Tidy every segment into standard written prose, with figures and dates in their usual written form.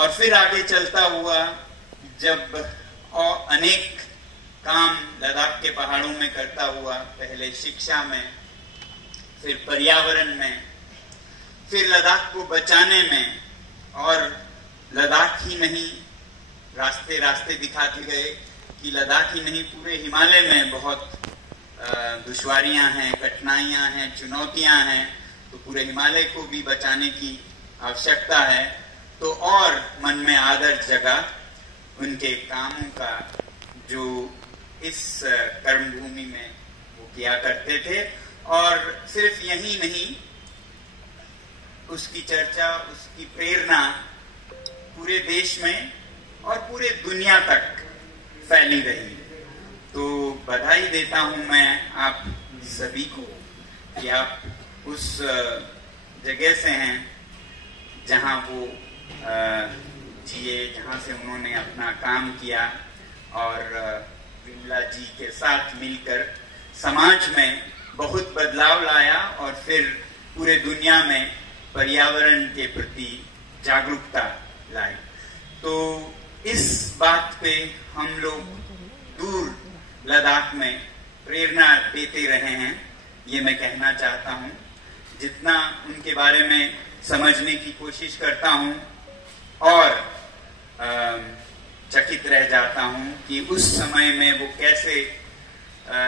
और फिर आगे चलता हुआ जब और अनेक काम लद्दाख के पहाड़ों में करता हुआ, पहले शिक्षा में, फिर पर्यावरण में, फिर लद्दाख को बचाने में, और लद्दाख ही नहीं, रास्ते रास्ते दिखाते गए कि लद्दाख ही नहीं पूरे हिमालय में बहुत दुश्वारियां हैं, कठिनाइयां हैं, चुनौतियां हैं, तो पूरे हिमालय को भी बचाने की आवश्यकता है। तो और मन में आदर जगा उनके कामों का जो इस कर्मभूमि में वो किया करते थे। और सिर्फ यही नहीं, उसकी चर्चा, उसकी प्रेरणा पूरे देश में और पूरे दुनिया तक फैली रही। तो बधाई देता हूं मैं आप सभी को कि आप उस जगह से हैं जहां वो जिए, जहां से उन्होंने अपना काम किया, और विमला जी के साथ मिलकर समाज में बहुत बदलाव लाया और फिर पूरे दुनिया में पर्यावरण के प्रति जागरूकता लाई। तो इस बात पे हम लोग दूर लद्दाख में प्रेरणा देते रहे हैं, ये मैं कहना चाहता हूँ। जितना उनके बारे में समझने की कोशिश करता हूँ और चकित रह जाता हूँ कि उस समय में वो कैसे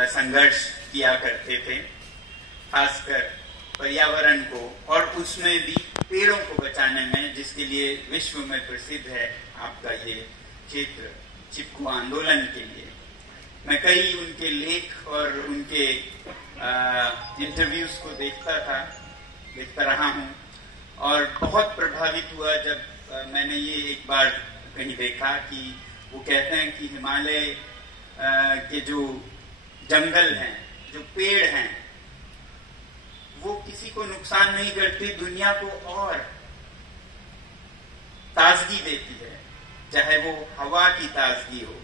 संघर्ष किया करते थे, खासकर पर्यावरण को, और उसमें भी पेड़ों को बचाने में, जिसके लिए विश्व में प्रसिद्ध है आपका ये क्षेत्र, चिपकू आंदोलन के लिए। मैं कई उनके लेख और उनके इंटरव्यूज को देखता रहा हूँ, और बहुत प्रभावित हुआ जब मैंने ये एक बार कहीं देखा कि वो कहते हैं कि हिमालय के जो जंगल हैं, जो पेड़ हैं, वो किसी को नुकसान नहीं करती, दुनिया को और ताजगी देती है, चाहे वो हवा की ताजगी हो।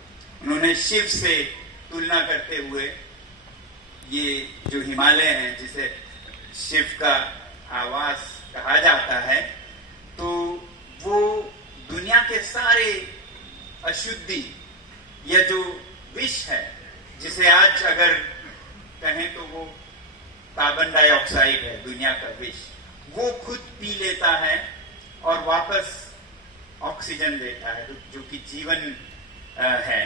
उन्होंने शिव से तुलना करते हुए ये जो हिमालय है, जिसे शिव का आवास कहा जाता है, तो वो दुनिया के सारे अशुद्धि या जो विष है, जिसे आज अगर कहें तो वो कार्बन डाइऑक्साइड है, दुनिया का विष, वो खुद पी लेता है और वापस ऑक्सीजन देता है, जो कि जीवन है।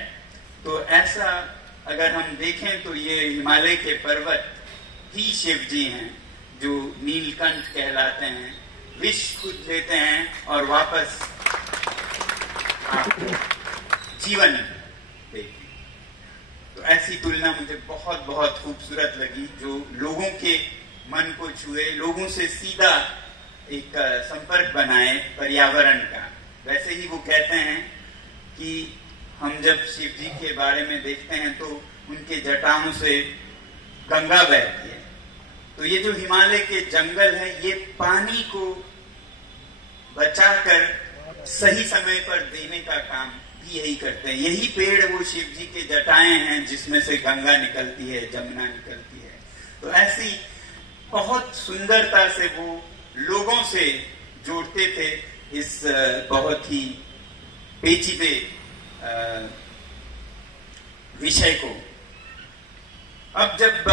तो ऐसा अगर हम देखें तो ये हिमालय के पर्वत ही शिव जी हैं, जो नीलकंठ कहलाते हैं, विष खुद लेते हैं और वापस आपको जीवन देते हैं। तो ऐसी तुलना मुझे बहुत बहुत खूबसूरत लगी, जो लोगों के मन को छुए, लोगों से सीधा एक संपर्क बनाए पर्यावरण का। वैसे ही वो कहते हैं कि हम जब शिव जी के बारे में देखते हैं तो उनके जटाओं से गंगा बहती है। तो ये जो हिमालय के जंगल है, ये पानी को बचाकर सही समय पर देने का काम भी यही करते हैं। यही पेड़ वो शिव जी के जटाएं हैं, जिसमें से गंगा निकलती है, जमुना निकलती है। तो ऐसी बहुत सुंदरता से वो लोगों से जोड़ते थे इस बहुत ही पेचीदे विषय को। अब जब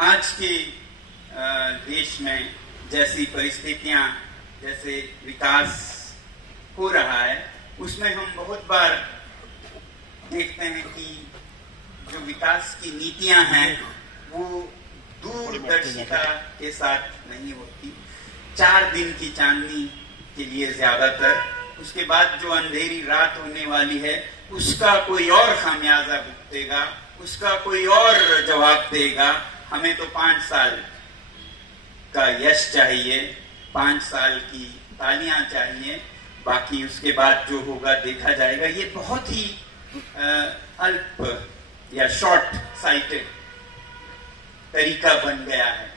आज के देश में जैसी परिस्थितियां, जैसे विकास हो रहा है, उसमें हम बहुत बार देखते हैं कि जो विकास की नीतियां हैं वो दूरदर्शिता के साथ नहीं होती। 4 दिन की चांदनी के लिए ज्यादातर, उसके बाद जो अंधेरी रात होने वाली है उसका कोई और खामियाजा भुगतेगा, उसका कोई और जवाब देगा। हमें तो 5 साल का यश चाहिए, 5 साल की तालियां चाहिए, बाकी उसके बाद जो होगा देखा जाएगा। ये बहुत ही अल्प या शॉर्ट साइटेड तरीका बन गया है।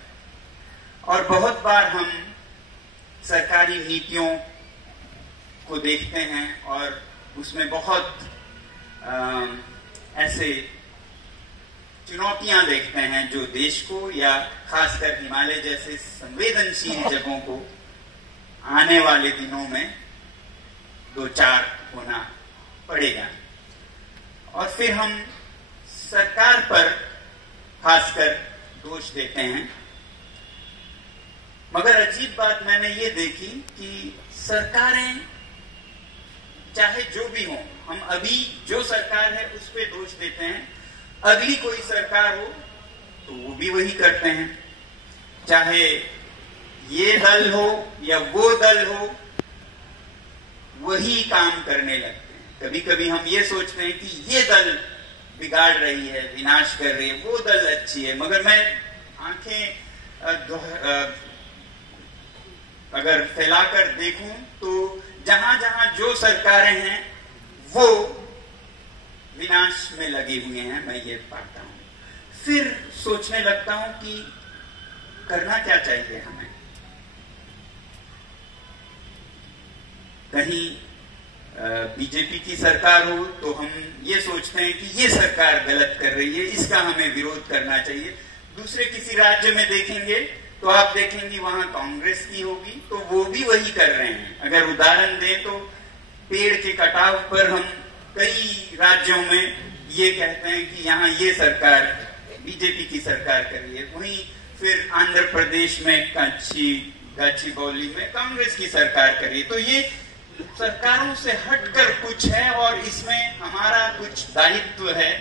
और बहुत बार हम सरकारी नीतियों को देखते हैं और उसमें बहुत ऐसे चुनौतियां देखते हैं जो देश को या खासकर हिमालय जैसे संवेदनशील जगहों को आने वाले दिनों में 2-4 होना पड़ेगा। और फिर हम सरकार पर खासकर दोष देते हैं। मगर अजीब बात मैंने ये देखी कि सरकारें चाहे जो भी हो, हम अभी जो सरकार है उस पे दोष देते हैं, अगली कोई सरकार हो तो वो भी वही करते हैं। चाहे ये दल हो या वो दल हो, वही काम करने लगते हैं। कभी कभी हम ये सोचते हैं कि ये दल बिगाड़ रही है, विनाश कर रही है, वो दल अच्छी है। मगर मैं आंखें अगर फैलाकर देखूं तो जहां जहां जो सरकारें हैं वो विनाश में लगे हुए हैं, मैं ये पाता हूं। फिर सोचने लगता हूं कि करना क्या चाहिए हमें। कहीं बीजेपी की सरकार हो तो हम ये सोचते हैं कि ये सरकार गलत कर रही है, इसका हमें विरोध करना चाहिए। दूसरे किसी राज्य में देखेंगे तो आप देखेंगे वहां कांग्रेस की होगी तो वो भी वही कर रहे हैं। अगर उदाहरण दें तो पेड़ के कटाव पर हम कई राज्यों में ये कहते हैं कि यहाँ ये सरकार बीजेपी की सरकार कर रही है, वहीं फिर आंध्र प्रदेश में गाचीबौली में कांग्रेस की सरकार कर रही है। तो ये सरकारों से हटकर कुछ है और इसमें हमारा कुछ दायित्व है,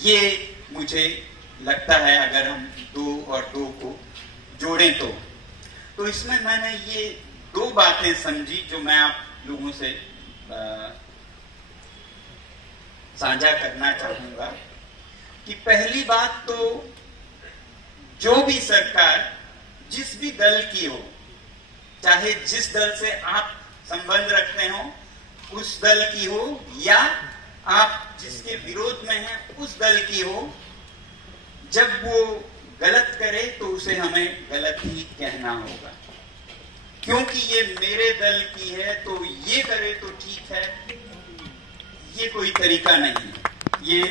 ये मुझे लगता है। अगर हम 2 और 2 को जोड़ें तो इसमें मैंने ये 2 बातें समझी जो मैं आप लोगों से साझा करना चाहूंगा। कि पहली बात तो जो भी सरकार जिस भी दल की हो, चाहे जिस दल से आप संबंध रखते हो उस दल की हो या आप जिसके विरोध में हैं उस दल की हो, जब वो गलत करे तो उसे हमें गलत ही कहना होगा। क्योंकि ये मेरे दल की है तो ये करे तो ठीक है, ये कोई तरीका नहीं है, ये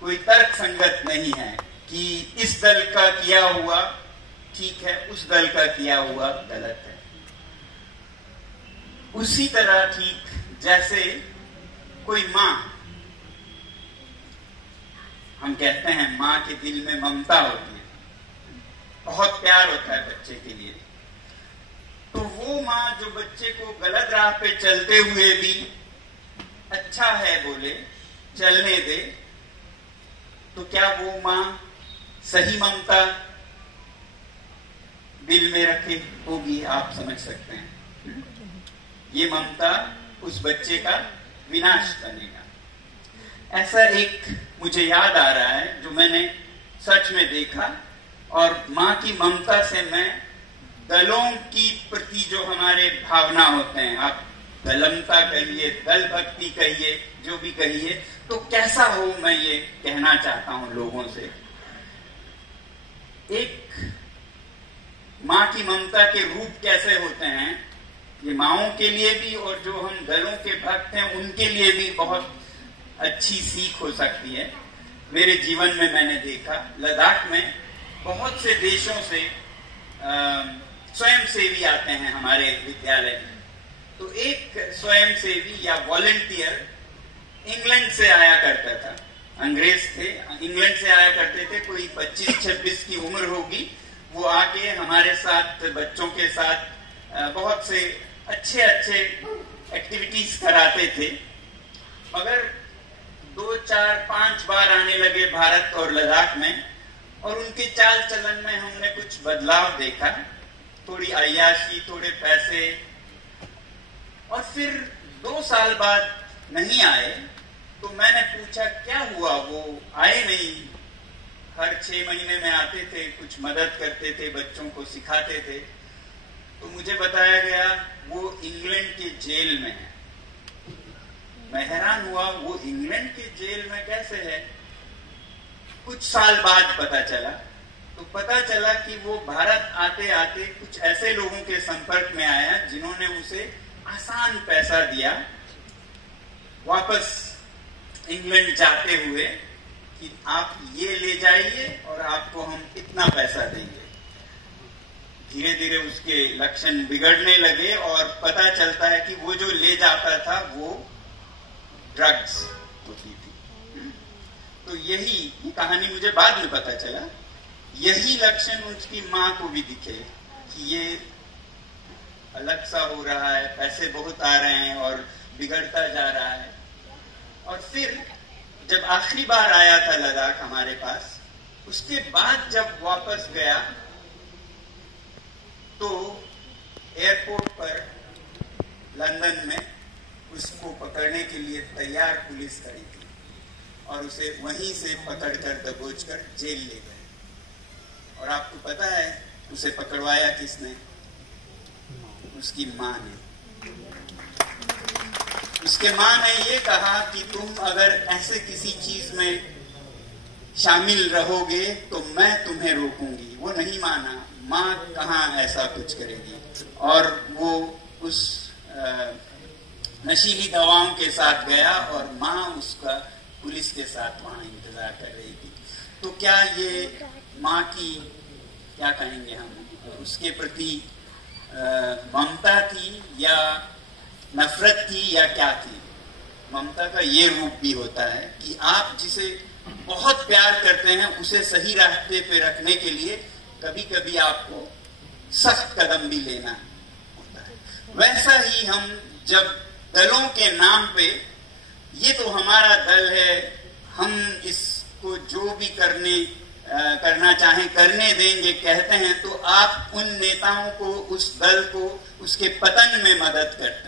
कोई तर्क संगत नहीं है कि इस दल का किया हुआ ठीक है, उस दल का किया हुआ गलत है। उसी तरह ठीक जैसे कोई माँ, हम कहते हैं माँ के दिल में ममता होती है, बहुत प्यार होता है बच्चे के लिए, तो वो माँ जो बच्चे को गलत राह पे चलते हुए भी अच्छा है बोले, चलने दे, तो क्या वो माँ सही ममता दिल में रखे होगी? आप समझ सकते हैं ये ममता उस बच्चे का विनाश बनेगा। ऐसा एक मुझे याद आ रहा है जो मैंने सच में देखा, और माँ की ममता से मैं दलों की प्रति जो हमारे भावना होते हैं, आप दलमता कहिए, दल भक्ति कहिए, जो भी कहिए, तो कैसा हो मैं ये कहना चाहता हूं लोगों से। एक माँ की ममता के रूप कैसे होते हैं, ये माँओं के लिए भी और जो हम दलों के भक्त हैं उनके लिए भी बहुत अच्छी सीख हो सकती है। मेरे जीवन में मैंने देखा, लद्दाख में बहुत से देशों से स्वयंसेवी आते हैं हमारे विद्यालय में। तो एक स्वयंसेवी या वॉलंटियर इंग्लैंड से आया करता था, अंग्रेज थे, इंग्लैंड से आया करते थे, कोई 25-26 की उम्र होगी। वो आके हमारे साथ, बच्चों के साथ बहुत से अच्छे एक्टिविटीज कराते थे। मगर 2, 4, 5 बार आने लगे भारत और लद्दाख में, और उनके चाल चलन में हमने कुछ बदलाव देखा, थोड़ी अय्याशी, थोड़े पैसे, और फिर 2 साल बाद नहीं आए। तो मैंने पूछा क्या हुआ, वो आए नहीं। हर 6 महीने में आते थे, कुछ मदद करते थे, बच्चों को सिखाते थे। तो मुझे बताया गया वो इंग्लैंड के जेल में है। मैं हैरान हुआ, वो इंग्लैंड के जेल में कैसे है। कुछ साल बाद पता चला, तो पता चला कि वो भारत आते आते कुछ ऐसे लोगों के संपर्क में आया जिन्होंने उसे आसान पैसा दिया वापस इंग्लैंड जाते हुए कि आप ये ले जाइए और आपको हम इतना पैसा देंगे। धीरे धीरे उसके लक्षण बिगड़ने लगे और पता चलता है कि वो जो ले जाता था वो ड्रग्स होती थी। तो यही ये कहानी मुझे बाद में पता चला, यही लक्षण उसकी मां को भी दिखे कि ये अलग सा हो रहा है, पैसे बहुत आ रहे हैं और बिगड़ता जा रहा है। और फिर जब आखिरी बार आया था लद्दाख हमारे पास, उसके बाद जब वापस गया तो एयरपोर्ट पर लंदन में उसको पकड़ने के लिए तैयार पुलिस खड़ी थी और उसे वहीं से पकड़कर दबोचकर जेल ले गए। और आपको पता है उसे पकड़वाया किसने? उसकी मां ने। उसके मां ने ये कहा कि तुम अगर ऐसे किसी चीज में शामिल रहोगे तो मैं तुम्हें रोकूंगी। वो नहीं माना, मां कहाँ ऐसा कुछ करेगी। और वो उस नशीली दवाओं के साथ गया और मां उसका पुलिस के साथ वहां इंतजार कर रही थी। तो क्या ये मां की, क्या कहेंगे हम, उसके प्रति ममता थी या नफरत थी या क्या थी? ममता का ये रूप भी होता है कि आप जिसे बहुत प्यार करते हैं उसे सही रास्ते पे रखने के लिए कभी कभी आपको सख्त कदम भी लेना होता है। वैसा ही हम जब दलों के नाम पे, ये तो हमारा दल है, हम इसको जो भी करना चाहें करने देंगे कहते हैं, तो आप उन नेताओं को, उस दल को उसके पतन में मदद करते हैं।